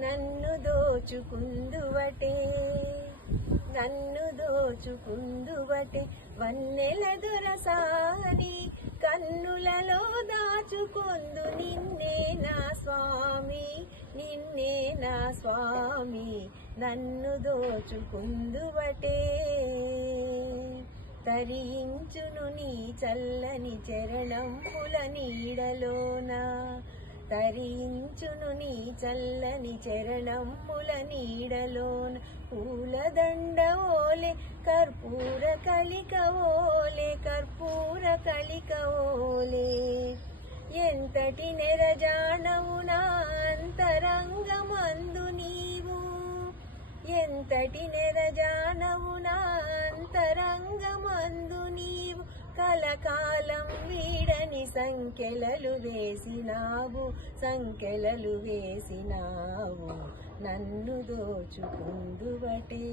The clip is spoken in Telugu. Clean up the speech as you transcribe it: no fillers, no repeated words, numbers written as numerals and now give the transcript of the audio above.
నన్ను దోచుకుందువటే నన్ను దోచుకుందువటే వన్నెల దొరసాని కన్నులలో దాచుకొందు నిన్నే నా స్వామి నిన్నే నా స్వామి నన్ను దోచుకుందువటే తరించును నీ చల్లని చరణంబుల నీడలోన తరించును నీ చల్లని చరణంబుల నీడలోన పూలదండ ఓలే కర్పూర కలిక ఓలే కర్పూర కలిక ఓలే ఎంతటి నెరజానవు నా అంతరంగమందు నీవు ఎంతటి నెరజానవు నా అంతరంగమందు నీవు కలకాలం వీడని సంకెలలు వేసినావు సంకెలలు వేసినావు నన్ను దోచుకుందువటే